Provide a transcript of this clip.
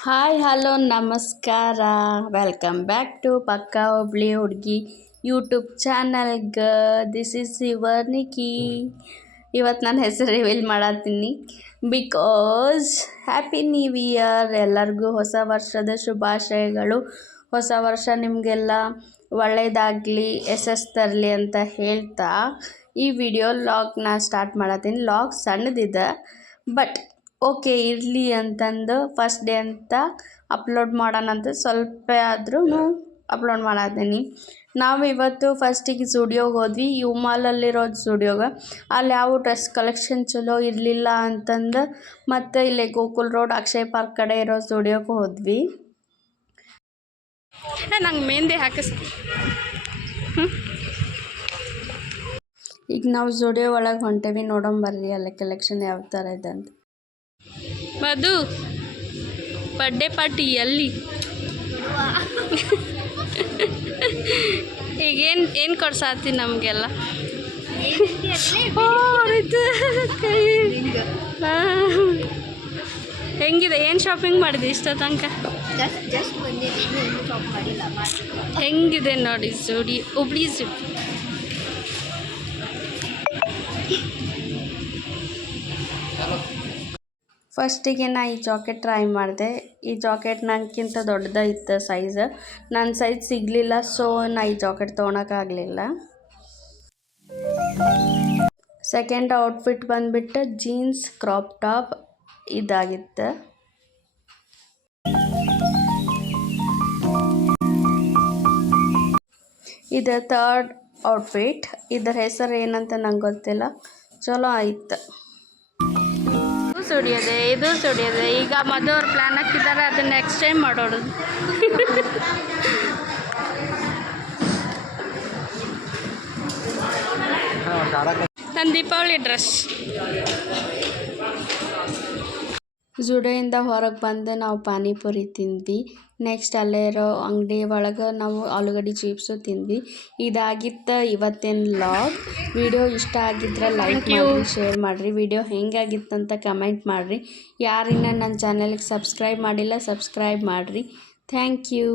Hi, hello, ನಮಸ್ಕಾರ. Welcome back to ಪಕ್ಕ ಒಬ್ಳಿ ಹುಡುಗಿ ಯೂಟ್ಯೂಬ್ ಚಾನಲ್ಗ ದಿಸ್ ಇಸ್ ಯುವರ್ ನಿಕಿ ಇವತ್ತು ನನ್ನ ಹೆಸರು ರಿವೀಲ್ ಮಾಡತ್ತೀನಿ ಬಿಕಾಸ್ ಹ್ಯಾಪಿ ನ್ಯೂ ಇಯರ್ ಎಲ್ಲರಿಗೂ ಹೊಸ ವರ್ಷದ ಶುಭಾಶಯಗಳು. ಹೊಸ ವರ್ಷ ನಿಮಗೆಲ್ಲ ಒಳ್ಳೆಯದಾಗಲಿ ಯಶಸ್ ತರಲಿ ಅಂತ ಹೇಳ್ತಾ ಈ ವಿಡಿಯೋ ಲಾಗ್ನ ಸ್ಟಾರ್ಟ್ ಮಾಡತ್ತೀನಿ ಲಾಗ್ ಸಣ್ಣದಿದೆ ಬಟ್ ಓಕೆ ಇರಲಿ ಅಂತಂದು ಫಸ್ಟ್ ಡೇ ಅಂತ ಅಪ್ಲೋಡ್ ಮಾಡೋಣ ಅಂತ ಸ್ವಲ್ಪ ಆದ್ರೂ ಅಪ್ಲೋಡ್ ಮಾಡತ್ತೀನಿ ನಾವು ಇವತ್ತು ಫಸ್ಟಿಗೆ ಸ್ಟುಡಿಯೋಗೆ ಹೋದ್ವಿ. ಯು ಮಾಲಲ್ಲಿರೋ ಸ್ಟುಡಿಯೋಗೆ ಅಲ್ಲಿ ಯಾವ ಡ್ರೆಸ್ ಕಲೆಕ್ಷನ್ ಚಲೋ ಇರಲಿಲ್ಲ ಅಂತಂದು ಮತ್ತು ಇಲ್ಲೇ ಗೋಕುಲ್ ರೋಡ್ ಅಕ್ಷಯ್ ಪಾರ್ಕ್ ಕಡೆ ಇರೋ ಸ್ಟುಡಿಯೋಗೆ ಹೋದ್ವಿ. ನಂಗೆ ಮೆಹಂದಿ ಹಾಕಿಸ್. ಈಗ ನಾವು ಸ್ಟುಡಿಯೋ ಒಳಗೆ ಹೊಂಟೇವಿ ನೋಡೋಂಬರ್ರಿ ಅಲ್ಲಿ ಕಲೆಕ್ಷನ್ ಯಾವ ಥರ ಇದೆ ಅಂತ. ಮಧು ಬರ್ಡೇ ಪಾರ್ಟಿ ಎಲ್ಲಿ? ಈಗೇನು ಏನು ಕೊಡ್ಸಾತಿ ನಮಗೆಲ್ಲ. ಹೆಂಗಿದೆ ಏನು ಶಾಪಿಂಗ್ ಮಾಡಿದೆ ಇಷ್ಟ ತನಕ? ಹೆಂಗಿದೆ ನೋಡಿ ಜೋಡಿ ಹುಬ್ಳಿ ಜೋಡಿ ಫಸ್ಟಿಗೆ ನಾ ಈ ಜಾಕೆಟ್ ಟ್ರೈ ಮಾಡಿದೆ. ಈ ಜಾಕೆಟ್ ನನಗಿಂತ ದೊಡ್ಡದಾಗಿತ್ತು ಸೈಜ್ ನನ್ನ ಸೈಜ್ ಸಿಗಲಿಲ್ಲ ಸೊ ನಾ ಈ ಜಾಕೆಟ್ ತೊಗೊಳಕ್ಕಾಗಲಿಲ್ಲ ಸೆಕೆಂಡ್ ಔಟ್ಫಿಟ್ ಬಂದುಬಿಟ್ಟು ಜೀನ್ಸ್ ಕ್ರಾಪ್ ಟಾಪ್ ಇದಾಗಿತ್ತು. ಇದು ಥರ್ಡ್ ಔಟ್ಫಿಟ್ ಇದರ ಹೆಸರು ಏನಂತ ನಂಗೆ ಗೊತ್ತಿಲ್ಲ. ಚಲೋ ಆಯ್ತು. ಸುಡಿಯೋದೆ ಇದು ಸುಡಿಯೋದೆ. ಈಗ ಮದುವೆ ಪ್ಲಾನ್ ಪ್ಲ್ಯಾನ್ ಹಾಕಿದ್ದಾರೆ ಅದನ್ನ ನೆಕ್ಸ್ಟ್ ಟೈಮ್ ಮಾಡೋದು. ನನ್ನ ದೀಪಾವಳಿ ಡ್ರೆಸ್ ಜುಡೆಯಿಂದ ಹೊರಗೆ ಬಂದು ನಾವು ಪಾನಿಪುರಿ ತಿಂದ್ವಿ. ನೆಕ್ಸ್ಟ್ ಅಲ್ಲೇ ಇರೋ ಅಂಗಡಿ ಒಳಗೆ ನಾವು ಆಲೂಗಡ್ಡೆ ಚಿಪ್ಸು ತಿಂದ್ವಿ. ಇದಾಗಿತ್ತು ಇವತ್ತಿನ ಲಾಗ್ ವಿಡಿಯೋ ಇಷ್ಟ ಆಗಿದ್ರೆ ಲೈಕ್ ಮಾಡಿ ಶೇರ್ ಮಾಡಿರಿ ವಿಡಿಯೋ ಹೆಂಗಾಗಿತ್ತು ಅಂತ ಕಮೆಂಟ್ ಮಾಡಿರಿ. ಯಾರಿನ್ನ ನನ್ನ ಚಾನಲ್ಗೆ ಸಬ್ಸ್ಕ್ರೈಬ್ ಮಾಡಿಲ್ಲ ಸಬ್ಸ್ಕ್ರೈಬ್ ಮಾಡಿರಿ. Thank you